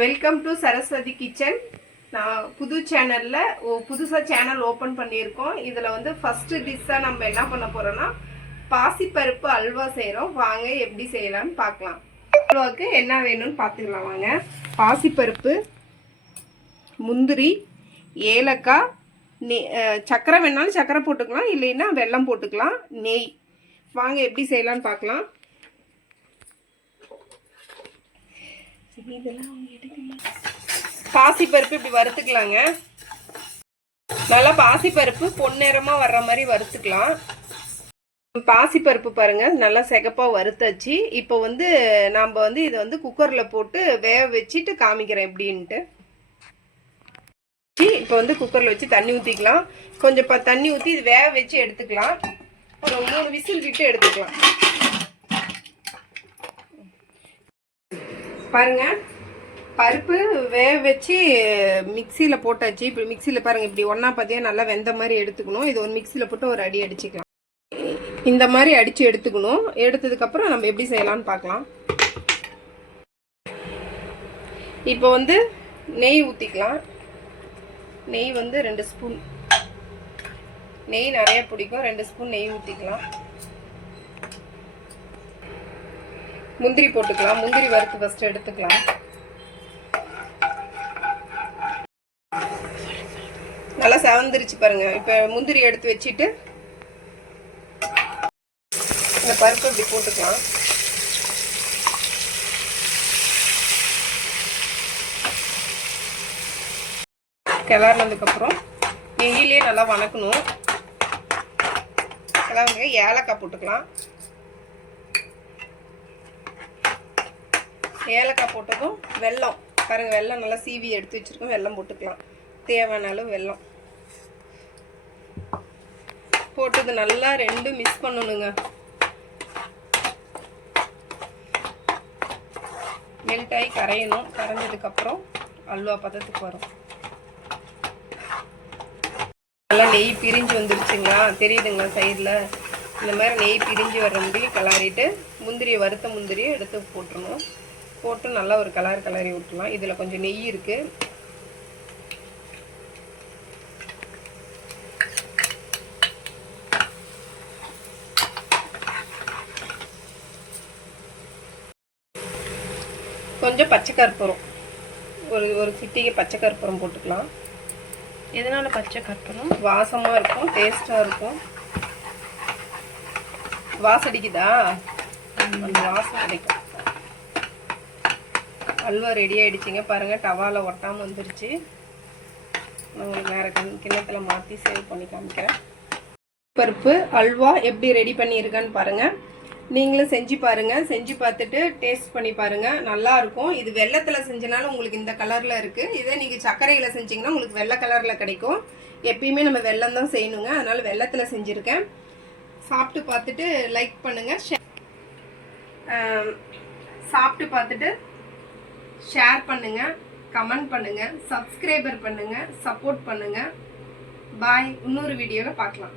Welcome to Saraswati kitchen. நான் புது சேனலில் புதுசாக சேனல் ஓப்பன் பண்ணியிருக்கோம். இதில் வந்து ஃபஸ்ட்டு டிஷ்ஷாக நம்ம என்ன பண்ண போகிறோன்னா பாசிப்பருப்பு அல்வா செய்கிறோம். வாங்க எப்படி செய்யலாம்னு பார்க்கலாம். அல்வாவுக்கு என்ன வேணும்னு பார்த்துக்கலாம் வாங்க. பாசிப்பருப்பு, முந்திரி, ஏலக்காய், சர்க்கரை வேணாலும் சர்க்கரை போட்டுக்கலாம், இல்லைன்னா வெல்லம் போட்டுக்கலாம், நெய். வாங்க எப்படி செய்யலான்னு பார்க்கலாம். பாசிப்பருப்பு இப்படி வறுத்துக்கலாங்க. நல்லா பாசிப்பருப்பு பொன்னிறமா வர்ற மாதிரி வறுத்துக்கலாம். பாசிப்பருப்பு பாருங்க நல்லா சிகப்பா வறுத்தாச்சு. இப்போ வந்து நாம் வந்து இதை வந்து குக்கர்ல போட்டு வேக வச்சுட்டு காமிக்கிறேன் எப்படின்ட்டு. இப்போ வந்து குக்கர்ல வச்சு தண்ணி ஊற்றிக்கலாம். கொஞ்சம் தண்ணி ஊற்றி இது வேக வச்சு எடுத்துக்கலாம். ஒரு 3 விசில் விட்டு எடுத்துக்கலாம். பாருங்க பருப்பு வேக வச்சு மிக்சியில் போட்டாச்சு. இப்போ மிக்சியில் பாருங்கள் இப்படி ஒன்றா பார்த்தியா நல்லா வெந்த மாதிரி எடுத்துக்கணும். இது ஒரு மிக்சியில் போட்டு ஒரு அடி அடிச்சுக்கலாம். இந்த மாதிரி அடித்து எடுத்துக்கணும். எடுத்ததுக்கப்புறம் நம்ம எப்படி செய்யலாம்னு பார்க்கலாம். இப்போ வந்து நெய் ஊற்றிக்கலாம். நெய் வந்து 2 ஸ்பூன். நெய் நிறைய பிடிக்கும். 2 ஸ்பூன் நெய் ஊற்றிக்கலாம். முந்திரி போட்டுக்கலாம். முந்திரி வறுத்து ஃபஸ்ட்டு எடுத்துக்கலாம். நல்லா செவந்துருச்சு பாருங்க. இப்போ முந்திரி எடுத்து வச்சுட்டு இந்த பருப்பு இப்படி போட்டுக்கலாம். கிளறினதுக்கப்புறம் நெய்யிலே நல்லா வணக்கணும். கிளறுங்க. ஏலக்காய் போட்டுக்கலாம். ஏலக்காய் போட்டதும் வெல்லம் பாருங்க. வெல்லம் நல்லா சீவி எடுத்து வச்சிருக்கோம். வெல்லம் போட்டுக்கலாம். தேவையான அளவு வெல்லம் போட்டது நல்லா 2 மிக்ஸ் பண்ணணுங்க. மெல்ட் ஆகி கரையணும். கரைஞ்சதுக்கப்புறம் அல்வா பதத்துக்கு வரும். நல்லா நெய் பிரிஞ்சு வந்துருச்சுங்களா, தெரியுதுங்களா சைடில்? இந்த மாதிரி நெய் பிரிஞ்சு வர்ற முடியும் கிளறிட்டு முந்திரியை வறுத்த முந்திரியை எடுத்து போட்டுருணும். போட்டு நல்லா ஒரு கிளறி விட்டுலாம். இதில் கொஞ்சம் நெய் இருக்குது. கொஞ்சம் பச்சை கற்பூரம், ஒரு சிட்டிகை பச்சை கற்பூரம் போட்டுக்கலாம். எதனால பச்சை கற்பூரம்? வாசமாக இருக்கும், டேஸ்ட்டாக இருக்கும். வாசடிக்குதா? அந்த வாசம் கிடைக்கும். அல்வா ரெடி ஆகிடுச்சிங்க பாருங்கள். டவாவில் ஒட்டாமல் வந்துருச்சு. நான் உங்களுக்கு வேறு கிண்ணத்தில் மாற்றி சேவ் பண்ணி காமிக்கிறேன். பருப்பு அல்வா எப்படி ரெடி பண்ணியிருக்கேன்னு பாருங்கள். நீங்களும் செஞ்சு பாருங்கள். செஞ்சு பார்த்துட்டு டேஸ்ட் பண்ணி பாருங்கள். நல்லாயிருக்கும். இது வெள்ளத்தில் செஞ்சனாலும் உங்களுக்கு இந்த கலரில் இருக்குது. இதே நீங்கள் சர்க்கரையில் செஞ்சிங்கன்னா உங்களுக்கு வெள்ளை கலரில் கிடைக்கும். எப்பயுமே நம்ம வெல்லம் தான் செய்யணுங்க. அதனால் வெள்ளத்தில் செஞ்சுருக்கேன். சாப்பிட்டு பார்த்துட்டு லைக் பண்ணுங்கள். சாப்பிட்டு பார்த்துட்டு ஷேர் பண்ணுங்கள், கமெண்ட் பண்ணுங்கள், சப்ஸ்கிரைபர் பண்ணுங்கள், சப்போர்ட் பண்ணுங்கள். பாய். இன்னொரு வீடியோவில் பார்க்கலாம்.